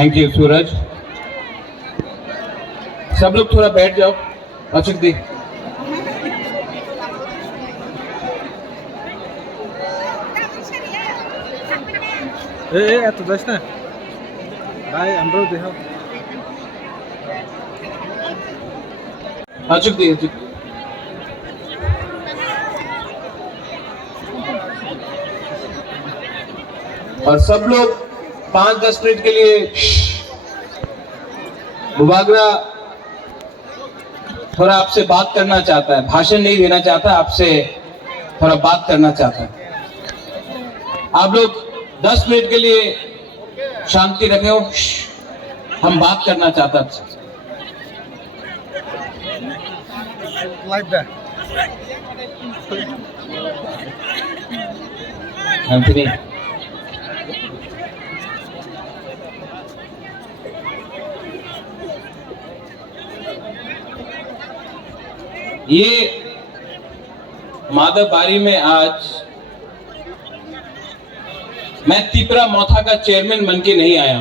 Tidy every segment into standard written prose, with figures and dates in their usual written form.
Thank you सूरज। सब लोग थोड़ा बैठ जाओ। अचुक दी এত যাস না ভাই, আমরাও দেখো। अचुक दी अचुक। और सब लोग 5-10 मिनट के लिए बुबागरा थोड़ा आपसे बात करना चाहता है, भाषण नहीं देना चाहता, आपसे थोड़ा बात करना चाहता है। आप लोग 10 मिनट के लिए शांति रखे हो, हम बात करना चाहता है। Like that. एंथनी ये माधवबारी में आज मैं तिपरा मोथा का चेयरमैन बन के नहीं आया।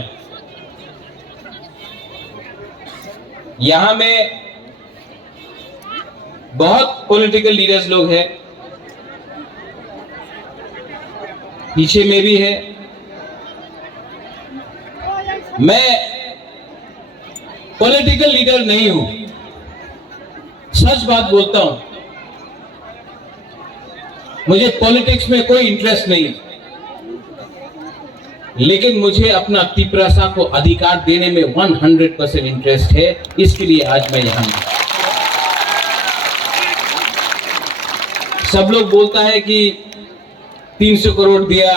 यहां में बहुत पॉलिटिकल लीडर्स लोग हैं, पीछे में भी है। मैं पॉलिटिकल लीडर नहीं हूं, सच बात बोलता हूं। मुझे पॉलिटिक्स में कोई इंटरेस्ट नहीं, लेकिन मुझे अपना तिपरासा को अधिकार देने में 100% इंटरेस्ट है। इसके लिए आज मैं यहां हूं। सब लोग बोलता है कि 300 करोड़ दिया,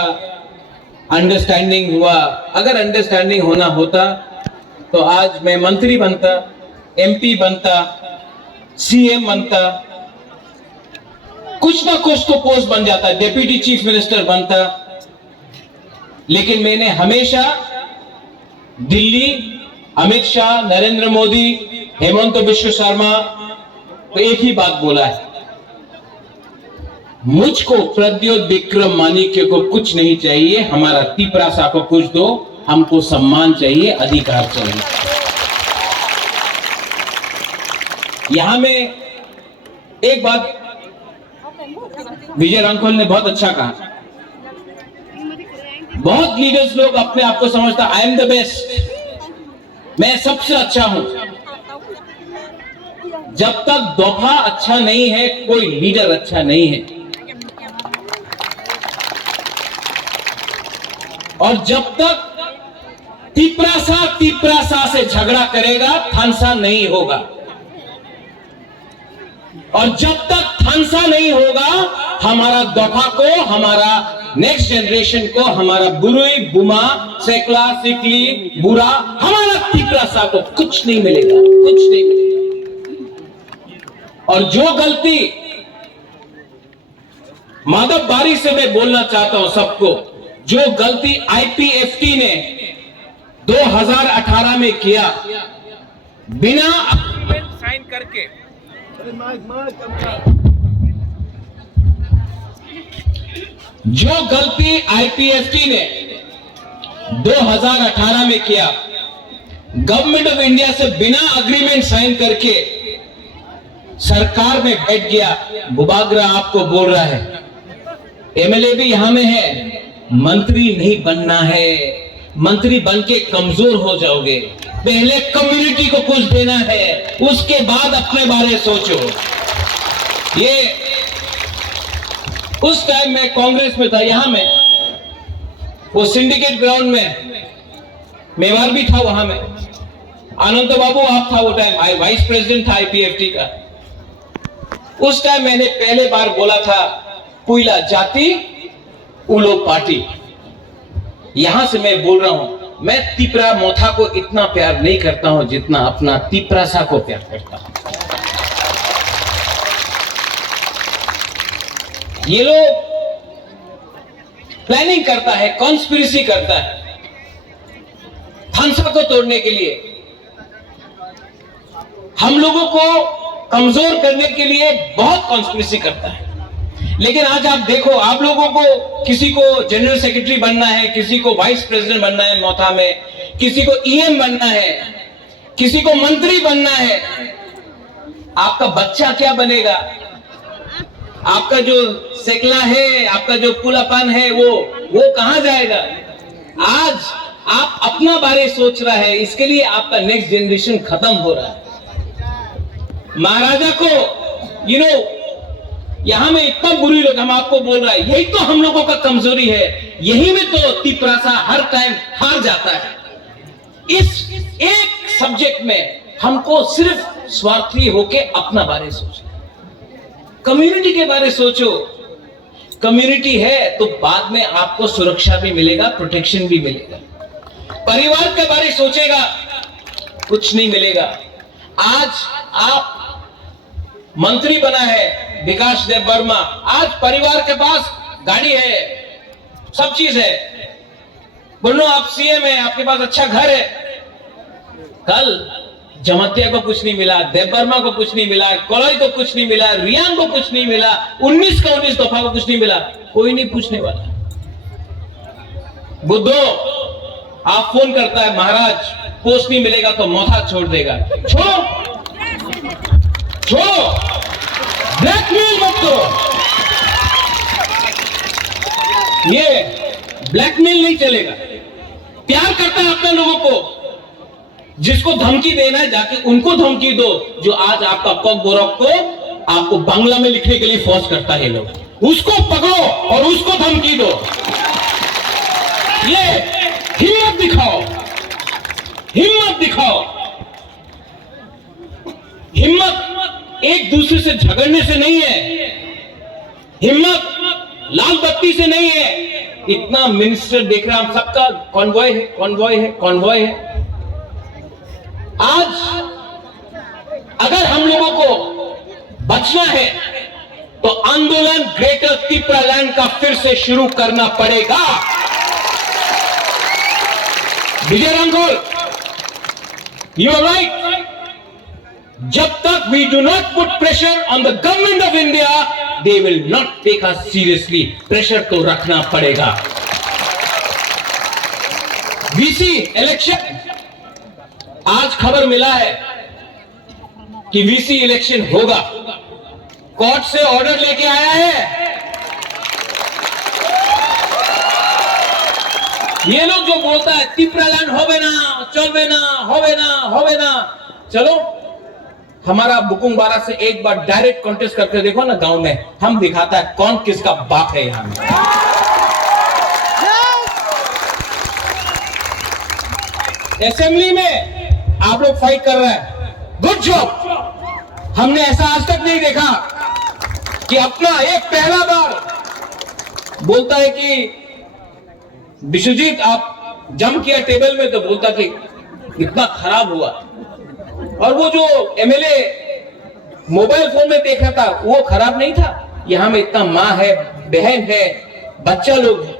अंडरस्टैंडिंग हुआ। अगर अंडरस्टैंडिंग होना होता तो आज मैं मंत्री बनता, एमपी बनता, सीएम बनता, कुछ ना कुछ तो पोस्ट बन जाता, डेप्यूटी चीफ मिनिस्टर बनता। लेकिन मैंने हमेशा दिल्ली, अमित शाह, नरेंद्र मोदी, हेमंत बिश्व शर्मा को एक ही बात बोला है, मुझको प्रद्योत विक्रम मानिक्य को कुछ नहीं चाहिए, हमारा तिपरासा को कुछ दो, हमको सम्मान चाहिए, अधिकार चाहिए। यहां में एक बात विजय रामखोल ने बहुत अच्छा कहा। बहुत लीडर्स लोग अपने आप को समझता आई एम द बेस्ट, मैं सबसे अच्छा हूं। जब तक दोफा अच्छा नहीं है, कोई लीडर अच्छा नहीं है। और जब तक तिपरासा से झगड़ा करेगा, थानसा नहीं होगा। और जब तक थानसा नहीं होगा, हमारा दोफा को, हमारा नेक्स्ट जनरेशन को, हमारा बुरुई, बुमा, सेकला, सिकली, बुरा, हमारा तिपरासा को कुछ नहीं मिलेगा, कुछ नहीं मिलेगा। और जो गलती माधवबारी से मैं बोलना चाहता हूं सबको, जो गलती आईपीएफटी ने 2018 में किया, बिना अग्रीमेंट साइन करके, जो गलती आईपीएफटी ने 2018 में किया, गवर्नमेंट ऑफ इंडिया से बिना अग्रीमेंट साइन करके सरकार में बैठ गया। बुबागरा आपको बोल रहा है, एमएलए भी यहां में है, मंत्री नहीं बनना है, मंत्री बनके कमजोर हो जाओगे। पहले कम्युनिटी को कुछ देना है, उसके बाद अपने बारे सोचो। ये उस टाइम में कांग्रेस में था, यहां में वो सिंडिकेट ग्राउंड में मेवार भी था, वहां में आनंद बाबू आप था, वो टाइम वाइस प्रेसिडेंट था आईपीएफटी का। उस टाइम मैंने पहले बार बोला था, पुइला जाति उलो पार्टी। यहां से मैं बोल रहा हूं, मैं तिपरा मोथा को इतना प्यार नहीं करता हूं जितना अपना तिपरासा को प्यार करता हूं। ये लोग प्लानिंग करता है, कॉन्स्पिरेसी करता है थानसा को तोड़ने के लिए, हम लोगों को कमजोर करने के लिए बहुत कॉन्स्पिरेसी करता है। लेकिन आज आप देखो, आप लोगों को किसी को जनरल सेक्रेटरी बनना है, किसी को वाइस प्रेसिडेंट बनना है मोथा में, किसी को ईएम बनना है, किसी को मंत्री बनना है। आपका बच्चा क्या बनेगा? आपका जो सेकला है, आपका जो पुलापन है, वो कहां जाएगा? आज आप अपना बारे सोच रहा है, इसके लिए आपका नेक्स्ट जनरेशन खत्म हो रहा है। महाराजा को यहां में इतना बुरी लोग हम आपको बोल रहा है, यही तो हम लोगों का कमजोरी है, यही में तो तिपरासा हर टाइम हार जाता है। इस एक सब्जेक्ट में हमको सिर्फ स्वार्थी होके अपना बारे सोचना। कम्युनिटी के बारे सोचो। कम्युनिटी है तो बाद में आपको सुरक्षा भी मिलेगा, प्रोटेक्शन भी मिलेगा। परिवार के बारे सोचेगा, कुछ नहीं मिलेगा। आज आप मंत्री बना है विकास देव वर्मा, आज परिवार के पास गाड़ी है, सब चीज है। बोलो आप सीएम है, आपके पास अच्छा घर है। कल जमतिया को कुछ नहीं मिला, देव वर्मा को कुछ नहीं मिला, कोलोई को कुछ नहीं मिला, रियान को कुछ नहीं मिला, 19 का 19 दफा को कुछ नहीं मिला, कोई नहीं पूछने वाला। बुद्धो आप फोन करता है, महाराज पोस्ट नहीं मिलेगा तो मौथा छोड़ देगा। छोड़ो, ब्लैकमेल मत करो। ये ब्लैकमेल नहीं चलेगा। प्यार करता है अपने लोगों को, जिसको धमकी देना है जाके उनको धमकी दो। जो आज आपका कॉक बोरक को आपको बांग्ला में लिखने के लिए फोर्स करता है लोग, उसको पकड़ो और उसको धमकी दो। ये हिम्मत दिखाओ, हिम्मत दिखाओ। हिम्मत एक दूसरे से झगड़ने से नहीं है, हिम्मत लाल बत्ती से नहीं है। इतना मिनिस्टर देख रहा, हम सबका कॉन्वॉय है, कॉन्वॉय है, कॉन्वॉय है। आज अगर हम लोगों को बचना है तो आंदोलन ग्रेटर तिपरालैंड का फिर से शुरू करना पड़ेगा। विजय रंगोल, यू आर राइट। जब तक we do not put pressure on the government of India, they will not take us seriously. Pressure तो रखना पड़ेगा। वीसी इलेक्शन, आज खबर मिला है कि वीसी इलेक्शन होगा। कोर्ट से ऑर्डर लेके आया है। ये लोग जो बोलता है तिपरालैंड होवे ना, चलवे ना, होवे ना, होवे ना, चलो हमारा बुकुंग बारा से एक बार डायरेक्ट कॉन्टेस्ट करके देखो ना गांव में, हम दिखाता है कौन किसका बाप है। यहां में असेंबली में आप लोग फाइट कर रहे हैं, गुड जॉब। हमने ऐसा आज तक नहीं देखा कि अपना एक पहला बार बोलता है कि विश्वजीत आप जम किया टेबल में, तो बोलता कि इतना खराब हुआ। और वो जो एमएलए मोबाइल फोन में देखा था वो खराब नहीं था। यहां में इतना माँ है, बहन है, बच्चा लोग है,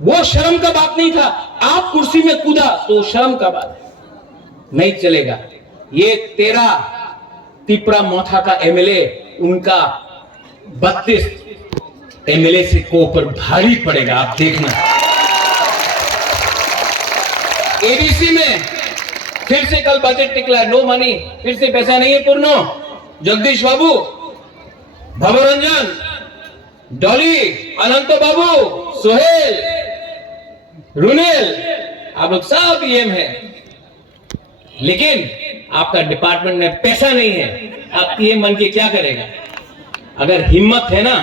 वो शर्म का बात नहीं था। आप कुर्सी में कूदा तो शर्म का बात नहीं चलेगा। ये 13 तिपरा मोथा का एमएलए, उनका 32 एमएलए से को ऊपर भारी पड़ेगा, आप देखना। एबीसी में फिर से कल बजट निकला, नो मनी, फिर से पैसा नहीं है पूर्ण। जगदीश बाबू, भवरंजन, डॉली, अनंत बाबू, सोहेल, रुनेल, आप लोग सब ईएम है, लेकिन आपका डिपार्टमेंट में पैसा नहीं है। आप ईएम बन के क्या करेगा? अगर हिम्मत है ना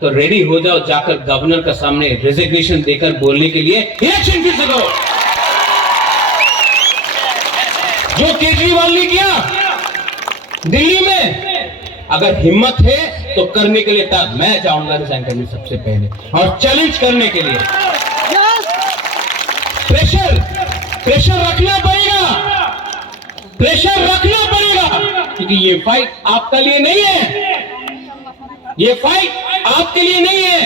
तो रेडी हो जाओ, जाकर गवर्नर का सामने रेजिग्नेशन देकर बोलने के लिए इलेक्शन फिर से करो। जो केजरीवाल ने किया दिल्ली में, अगर हिम्मत है तो करने के लिए तब मैं जाऊंगा रिजाइन करने सबसे पहले, और चैलेंज करने के लिए। प्रेशर रखना पड़ेगा, प्रेशर रखना पड़ेगा, क्योंकि ये फाइट आपका लिए नहीं है, ये फाइट आपके लिए नहीं है,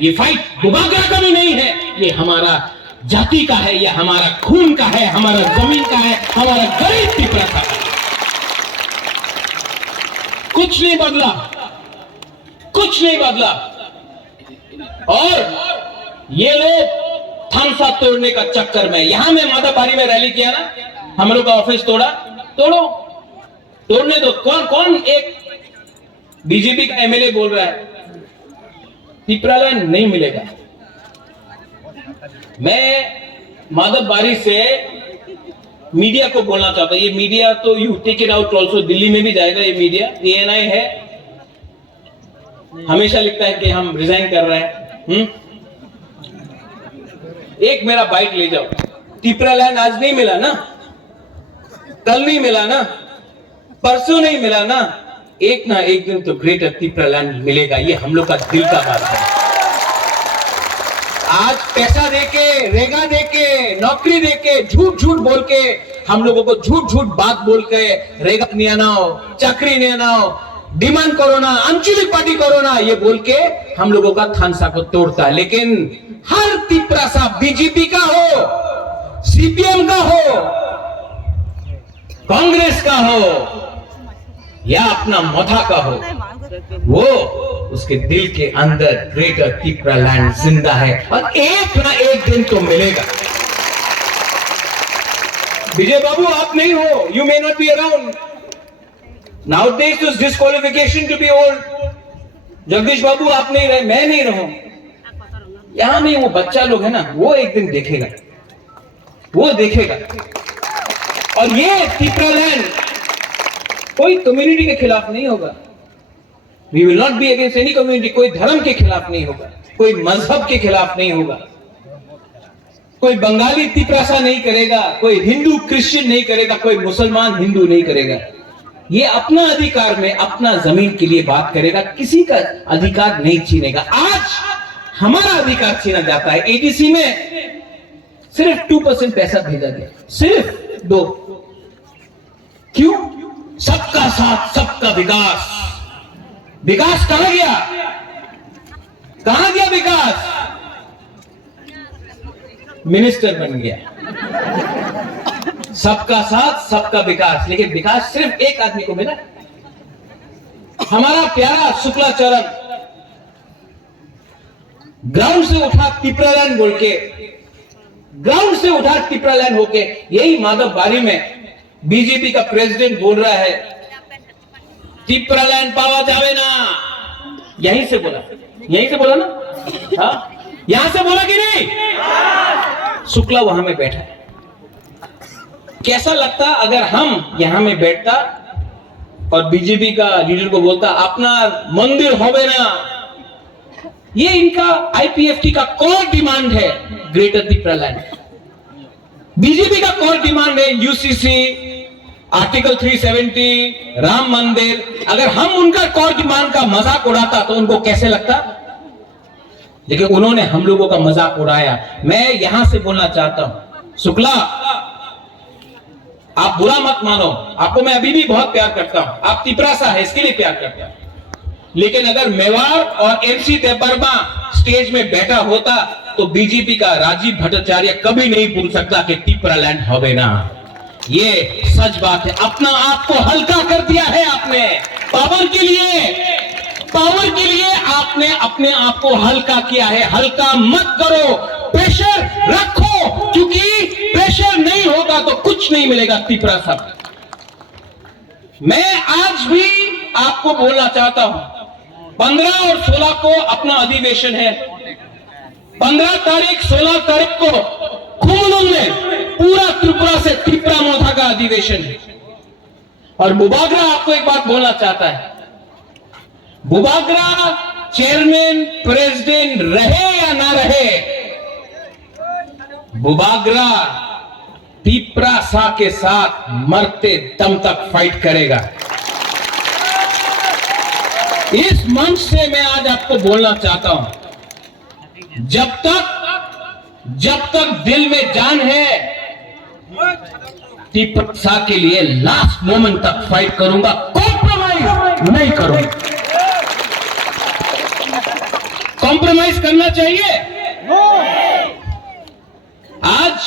ये फाइट दुबाग्रा का भी नहीं है। ये हमारा जाति का है, ये हमारा खून का है, हमारा जमीन का है, हमारा गरीब तिपरा का है। कुछ नहीं बदला, कुछ नहीं बदला। और ये लोग थम्स अप तोड़ने का चक्कर में। यहां में माधवबाड़ी में रैली किया ना, हम लोग का ऑफिस तोड़ा, तोड़ो, तोड़ने दो। कौन कौन एक बीजेपी का एमएलए बोल रहा है पिपरालैंड नहीं मिलेगा। मैं माधवबाड़ी से मीडिया को बोलना चाहता हूं, ये मीडिया तो you take it out also, Delhi में भी जाएगा ये मीडिया, एएनआई है, हमेशा लिखता है कि हम रिजाइन कर रहे हैं। एक मेरा बाइट ले जाओ, पिपरालैंड आज नहीं मिला ना, कल नहीं मिला ना, परसों नहीं मिला ना, एक ना एक दिन तो ग्रेटर पिपरालैंड मिलेगा। ये हम लोग का दिल का बात है। आज पैसा देके, रेगा देके, नौकरी देके, झूठ झूठ बोल के हम लोगों को झूठ झूठ बात बोल के रेगा नहीं आनाओ, चक्री नहीं आनाओ, डिमांड करो ना, आंचलिक पार्टी करो ना, ये बोल के हम लोगों का थानसा को तोड़ता है। लेकिन हर तिपरा सा बीजेपी का हो, सीपीएम का हो, कांग्रेस का हो या अपना मोथा का हो, वो उसके दिल के अंदर ग्रेटर पिपरालैंड जिंदा है और एक ना एक दिन तो मिलेगा। विजय बाबू आप नहीं हो, you may not be around nowadays, this disqualification to be old. Jagdish बाबू आप नहीं रहे, मैं नहीं रहूं, यहां में वो बच्चा लोग है ना, वो एक दिन देखेगा, वो देखेगा। और ये पिपरालैंड कोई कम्युनिटी के खिलाफ नहीं होगा, we will not be against any community, कोई धर्म के खिलाफ नहीं होगा, कोई मजहब के खिलाफ नहीं होगा, कोई बंगाली तिपरासा नहीं करेगा, कोई हिंदू क्रिश्चियन नहीं करेगा, कोई मुसलमान हिंदू नहीं करेगा। ये अपना अधिकार में अपना जमीन के लिए बात करेगा, किसी का अधिकार नहीं छीनेगा। आज हमारा अधिकार छीना जाता है। एडीसी में सिर्फ 2% पैसा भेजा गया, सिर्फ 2। क्यों? सबका साथ सबका विकास। विकास कहां गया? कहां गया विकास? मिनिस्टर बन गया। सबका साथ सबका विकास, लेकिन विकास सिर्फ एक आदमी को मिला। हमारा प्यारा शुक्लाचरण ग्राउंड से उठा पिपरालैंड बोल के, ग्राउंड से उठा पिपरालैंड होके, यही माधवबाड़ी में बीजेपी का प्रेसिडेंट बोल रहा है पिपरालैंड पावा जावे ना। यहीं से बोला, यहीं से बोला ना, हाँ यहां से बोला कि नहीं? शुक्ला वहां में बैठा है। कैसा लगता अगर हम यहां में बैठता और बीजेपी का लीडर को बोलता अपना मंदिर होवे ना। ये इनका आईपीएफटी का कोर डिमांड है, ग्रेटर पिपरालैंड। बीजेपी का कोर डिमांड है यूसीसी, आर्टिकल 370, राम मंदिर। अगर हम उनका कोर डिमांड का मजाक उड़ाता तो उनको कैसे लगता? लेकिन उन्होंने हम लोगों का मजाक उड़ाया। मैं यहां से बोलना चाहता हूं, शुक्ला आप बुरा मत मानो, आपको मैं अभी भी बहुत प्यार करता हूं, आप तिपरासा है इसके लिए प्यार करता हूं। लेकिन अगर मेवाड़ और एमसी देवबर्मा स्टेज में बैठा होता तो बीजेपी का राजीव भट्टाचार्य कभी नहीं भूल सकता कि पिपरालैंड होवे ना। ये सच बात है। अपना आप को हल्का कर दिया है आपने, पावर के लिए आपने अपने आप को हल्का किया है। हल्का मत करो, प्रेशर रखो, क्योंकि प्रेशर नहीं होगा तो कुछ नहीं मिलेगा तिपरासा। मैं आज भी आपको बोलना चाहता हूं, 15 और 16 को अपना अधिवेशन है। 15 तारीख 16 तारीख को खुमलुंग में पूरा त्रिपुरा से तिपरा मोथा का अधिवेशन है। और बुबागरा आपको एक बात बोलना चाहता है, बुबागरा चेयरमैन प्रेसिडेंट रहे या ना रहे, बुबागरा तिपरासा के साथ मरते दम तक फाइट करेगा। इस मंच से मैं आज आपको बोलना चाहता हूं, जब तक दिल में जान है तिपरासा के लिए लास्ट मोमेंट तक फाइट करूंगा, कॉम्प्रोमाइज नहीं करूंगा। कॉम्प्रोमाइज करना चाहिए? आज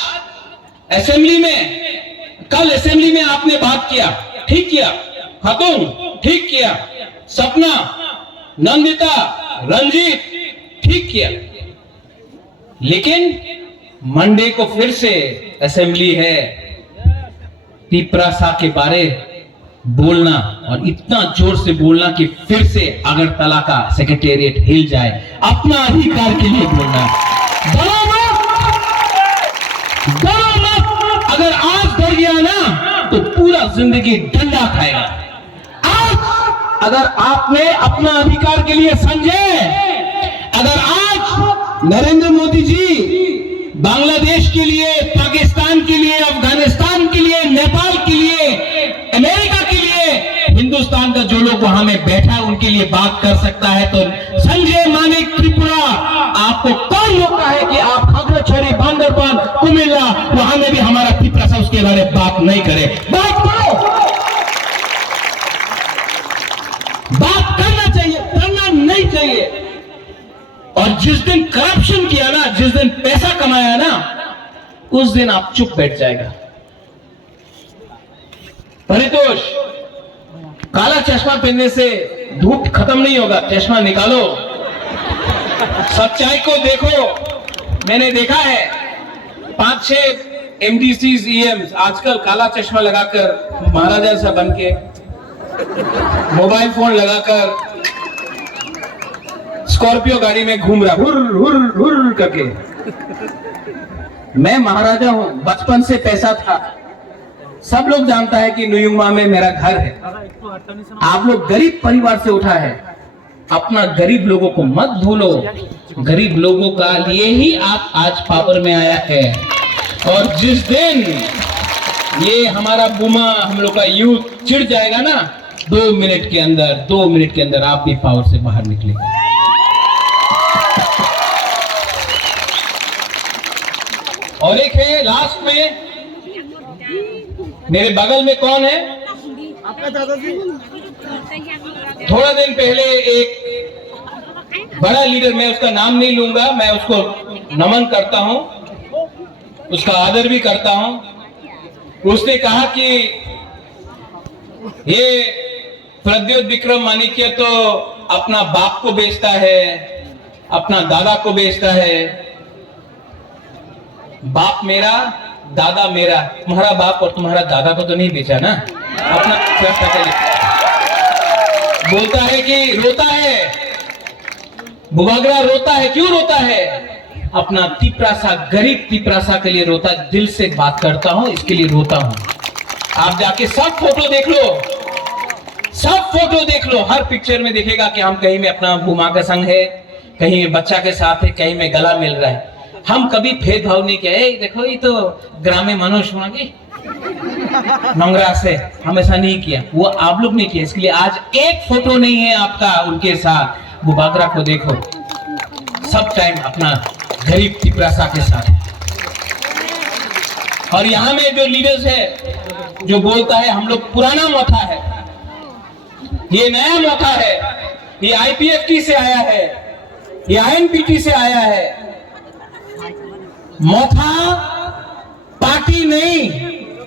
असेंबली में, कल असेंबली में आपने बात किया, ठीक किया, खातून ठीक किया, सपना, नंदिता, रंजीत ठीक किया, लेकिन मंडे को फिर से असेंबली है, पिपरासा के बारे बोलना और इतना जोर से बोलना कि फिर से अगरतला का सेक्रेटेरिएट हिल जाए, अपना अधिकार के लिए बोलना। डरो मत, अगर आज डर गया ना तो पूरा जिंदगी डंडा खाएगा। आज अगर आपने अपना अधिकार के लिए समझे, अगर आज नरेंद्र मोदी जी बांग्लादेश के लिए, पाकिस्तान के लिए, अफगानिस्तान के लिए, नेपाल के लिए, अमेरिका के लिए, हिंदुस्तान का जो लोग वहां में बैठा है उनके लिए बात कर सकता है, तो संजय मानिक त्रिपुरा, आपको कौन रोका है कि आप खागड़ाछड़ी, बांदरबान, कुमिल्ला, वहां में भी हमारा त्रिपुरा उसके बारे में बात नहीं करे? बात करो, बात करना चाहिए, करना नहीं चाहिए। और जिस दिन करप्शन किया ना, जिस दिन पैसा कमाया ना, उस दिन आप चुप बैठ जाएगा। परितोष, काला चश्मा पहनने से धूप खत्म नहीं होगा, चश्मा निकालो, सच्चाई को देखो। मैंने देखा है 5-6 MDCs, EMs आजकल काला चश्मा लगाकर, महाराजा सा बन के, मोबाइल फोन लगाकर स्कॉर्पियो गाड़ी में घूम रहा, हुर हुर हुर करके। मैं महाराजा हूं, बचपन से पैसा था, सब लोग जानता है कि नुयुमा में मेरा घर है। आप लोग गरीब परिवार से उठा है, अपना गरीब लोगों को मत भूलो, गरीब लोगों का लिए ही आप आज पावर में आया है। और जिस दिन ये हमारा बुमा, हम लोग का यूथ चिढ़ जाएगा ना, 2 मिनट के अंदर आप भी पावर से बाहर निकलेगा। और एक है लास्ट में, मेरे बगल में कौन है? आपका दादाजी। थोड़ा दिन पहले एक बड़ा लीडर, मैं उसका नाम नहीं लूंगा, मैं उसको नमन करता हूं, उसका आदर भी करता हूं। उसने कहा कि ये प्रद्योत विक्रम माणिक्य तो अपना बाप को बेचता है, अपना दादा को बेचता है। बाप मेरा, दादा मेरा, तुम्हारा बाप और तुम्हारा दादा को तो नहीं बेचा ना, अपना बोलता है कि रोता है, बुबागरा रोता है, क्यों रोता है? अपना तिपरासा, गरीब तिपरासा के लिए रोता, दिल से बात करता हूं, इसके लिए रोता हूं। आप जाके सब फोटो देख लो, सब फोटो देख लो, हर पिक्चर में देखेगा कि हम कहीं में अपना बुमा का संग है, कहीं बच्चा के साथ है, कहीं में गला मिल रहा है। हम कभी भेदभाव नहीं किया, देखो ये तो ग्रामीण मनुष्य होंगे नंगरा से, हम ऐसा नहीं किया, वो आप लोग ने किया। इसके लिए आज एक फोटो नहीं है आपका उनके साथ। बुबागरा को देखो, सब टाइम अपना गरीब तिपरासा के साथ। और यहाँ में जो लीडर्स है जो बोलता है हम लोग पुराना मोथा है, ये नया मोथा है, ये IPFT से आया है, ये INPT से आया है। मोथा पार्टी नहीं,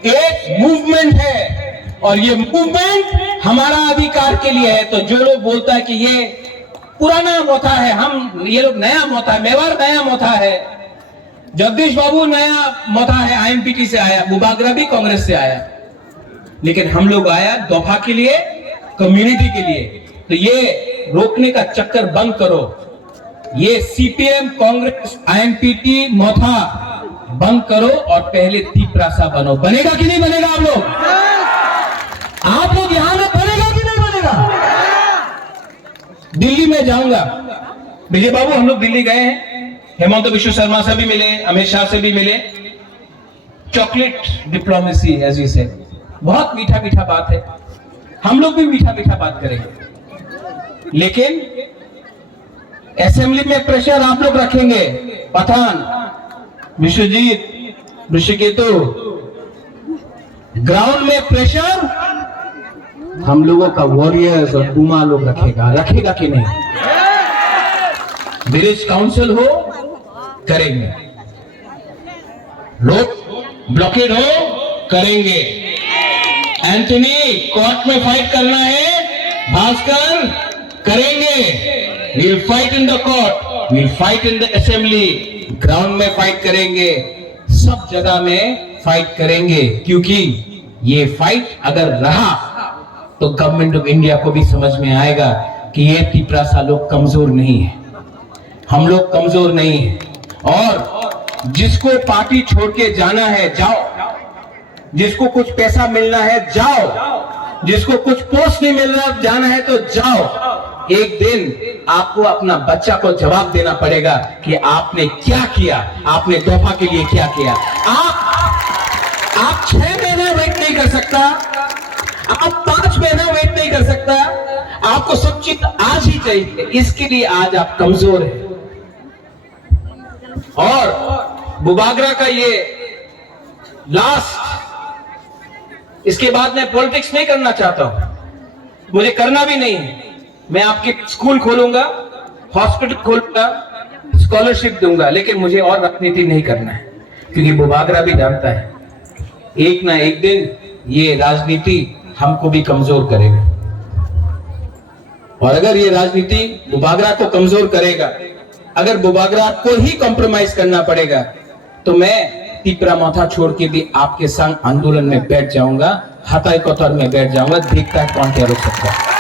एक मूवमेंट है, और ये मूवमेंट हमारा अधिकार के लिए है। तो जो लोग बोलता है कि ये पुराना मोथा है, हम ये लोग नया मोथा है, मेवाड़ नया मोथा है, जगदीश बाबू नया मोथा है, INPT से आया, बुबागरा भी कांग्रेस से आया, लेकिन हम लोग आया दफा के लिए, कम्युनिटी के लिए। तो ये रोकने का चक्कर बंद करो, ये CPM, कांग्रेस, INPT मोथा बंद करो और पहले तिपरासा बनो। बनेगा कि नहीं बनेगा? आप लोग यहां में बनेगा कि नहीं बनेगा? दिल्ली में जाऊंगा, विजय बाबू हम लोग दिल्ली गए हैं, हेमंत विश्व शर्मा से भी मिले, अमित शाह से भी मिले। चॉकलेट डिप्लोमेसी एज से बहुत मीठा मीठा बात है, हम लोग भी मीठा मीठा बात करेंगे, लेकिन असेंबली में प्रेशर आप लोग रखेंगे। पठान, विश्वजीत, ऋषिकेतु, ग्राउंड में प्रेशर हम लोगों का वॉरियर्स और बुमा लोग रखेगा कि नहीं? विलेज काउंसिल हो, करेंगे, रोड ब्लॉकेड हो, करेंगे। एंथनी, कोर्ट में फाइट करना है, भास्कर, करेंगे। We'll fight in the court, we'll fight in the assembly, ground में फाइट करेंगे, सब जगह में फाइट करेंगे, क्योंकि ये फाइट अगर रहा तो गवर्नमेंट ऑफ इंडिया को भी समझ में आएगा कि ये तिपरासा लोग कमजोर नहीं है, हम लोग कमजोर नहीं है। और जिसको पार्टी छोड़ के जाना है जाओ, जिसको कुछ पैसा मिलना है जाओ, जिसको कुछ पोस्ट नहीं मिल रहा जाना है तो जाओ। एक दिन आपको अपना बच्चा को जवाब देना पड़ेगा कि आपने क्या किया, आपने तोहफा के लिए क्या किया। आप 6 महीने वेट नहीं कर सकता, आप 5 महीना वेट नहीं कर सकता, आपको सब चीज आज ही चाहिए। इसके लिए आज आप कमजोर हैं। और बुबागरा का ये लास्ट, इसके बाद मैं पॉलिटिक्स नहीं करना चाहता हूं, मुझे करना भी नहीं है। मैं आपके स्कूल खोलूंगा, हॉस्पिटल खोलूंगा, स्कॉलरशिप दूंगा, लेकिन मुझे और राजनीति नहीं करना है, क्योंकि बुबागरा भी जानता है एक ना एक दिन ये राजनीति हमको भी कमजोर करेगा। और अगर ये राजनीति बुबागरा को कमजोर करेगा, अगर बुबागरा को ही कॉम्प्रोमाइज करना पड़ेगा, तो मैं तिपरामाथा छोड़ के भी आपके संग आंदोलन में बैठ जाऊंगा, हताई कतर में बैठ जाऊंगा, देखता है कौन क्या रोक सकता है।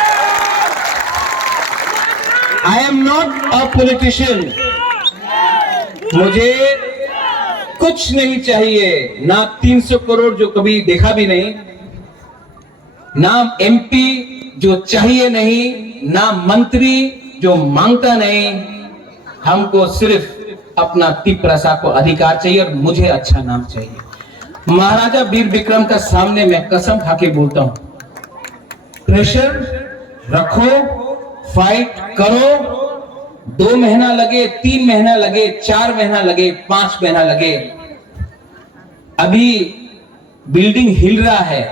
I am not a politician, मुझे कुछ नहीं चाहिए, ना 300 करोड़ जो कभी देखा भी नहीं, ना एमपी जो चाहिए नहीं, ना मंत्री जो मांगता नहीं। हमको सिर्फ अपना तिपरासा को अधिकार चाहिए और मुझे अच्छा नाम चाहिए। महाराजा वीर विक्रम का सामने मैं कसम खा के बोलता हूं, प्रेशर रखो, फाइट करो, 2 महीना लगे, 3 महीना लगे, 4 महीना लगे, 5 महीना लगे, अभी बिल्डिंग हिल रहा है,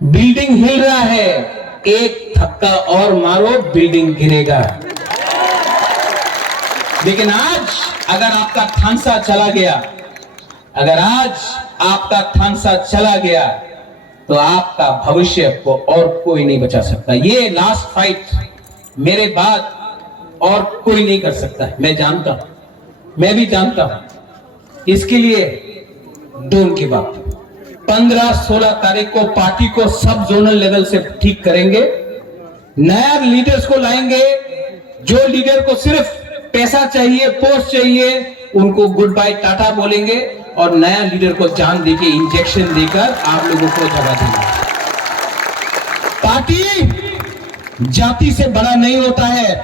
बिल्डिंग हिल रहा है, एक धक्का और मारो बिल्डिंग गिरेगा। लेकिन आज अगर आपका थानसा चला गया, अगर आज आपका थानसा चला गया, तो आपका भविष्य को और कोई नहीं बचा सकता। ये लास्ट फाइट मेरे बाद और कोई नहीं कर सकता, मैं जानता हूं, मैं भी जानता हूं। इसके लिए डोन की बात 15-16 तारीख को पार्टी को सब जोनल लेवल से ठीक करेंगे, नया लीडर्स को लाएंगे। जो लीडर को सिर्फ पैसा चाहिए, पोस्ट चाहिए, उनको गुड बाय टाटा बोलेंगे, और नया लीडर को जान देके इंजेक्शन देकर आप लोगों को जगह देंगे। पार्टी जाति से बड़ा नहीं होता है,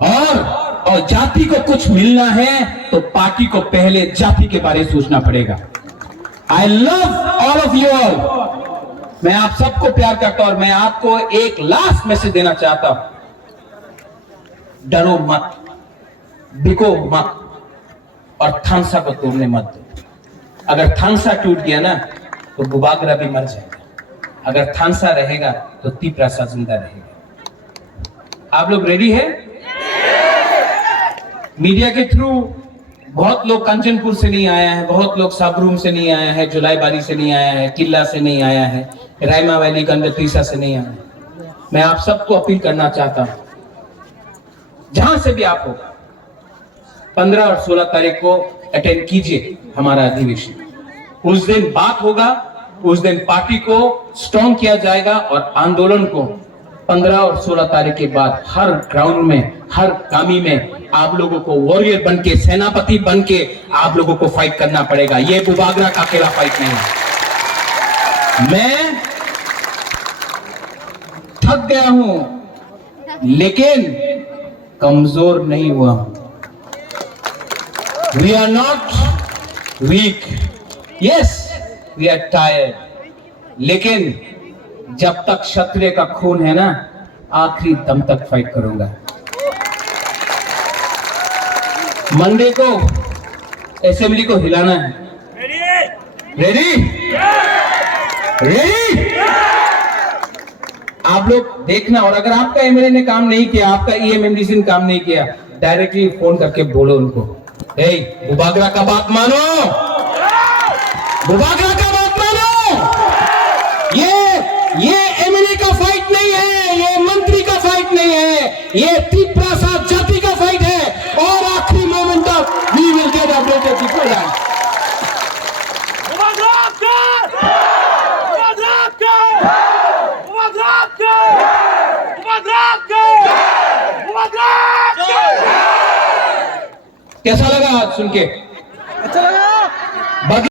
और जाति को कुछ मिलना है तो पार्टी को पहले जाति के बारे में सोचना पड़ेगा। I love all of you all, मैं आप सबको प्यार करता हूं, और मैं आपको एक लास्ट मैसेज देना चाहता हूं, डरो मत, बिको मत, और थानसा को तोड़ने मत दो। अगर थानसा टूट गया ना तो बुबागरा भी मर जाएगा, अगर थानसा रहेगा तो तिपरासा जिंदा रहेगा। आप लोग रेडी है? मीडिया के थ्रू बहुत लोग कंचनपुर से नहीं आया है, बहुत लोग साबरूम से नहीं आया है, जुलाईबारी से नहीं आया है, किला से नहीं आया है, रायमा वैली गंडतीसा से नहीं आया है। मैं आप सबको अपील करना चाहता हूं, जहां से भी आप हो, 15 और 16 तारीख को अटेंड कीजिए हमारा अधिवेशन। उस दिन बात होगा, उस दिन पार्टी को स्ट्रॉन्ग किया जाएगा, और आंदोलन को 15 और 16 तारीख के बाद हर ग्राउंड में, हर कामी में आप लोगों को वॉरियर बन के, सेनापति बन के आप लोगों को फाइट करना पड़ेगा। ये बुबागरा का अकेला फाइट नहीं है। मैं थक गया हूं, लेकिन कमजोर नहीं हुआ हूं। We are not weak. Yes, we are tired. लेकिन जब तक क्षत्रिय का खून है ना, आखिरी दम तक फाइट करूंगा। मंडे को असेंबली को हिलाना है। रेडी? रेडी? आप लोग देखना, और अगर आपका एमएलए ने काम नहीं किया, आपका ईएमएमडीसी ने काम नहीं किया, डायरेक्टली फोन करके बोलो उनको, हे बुबागरा का बात मानो, बुबागरा का बात मानो। ये एमएलए का फाइट नहीं है, ये मंत्री का फाइट नहीं है, ये तिपरासा जाति का फाइट है। और आखिरी मोमेंट तक कैसा लगा आज सुन के? अच्छा लगा। बाकी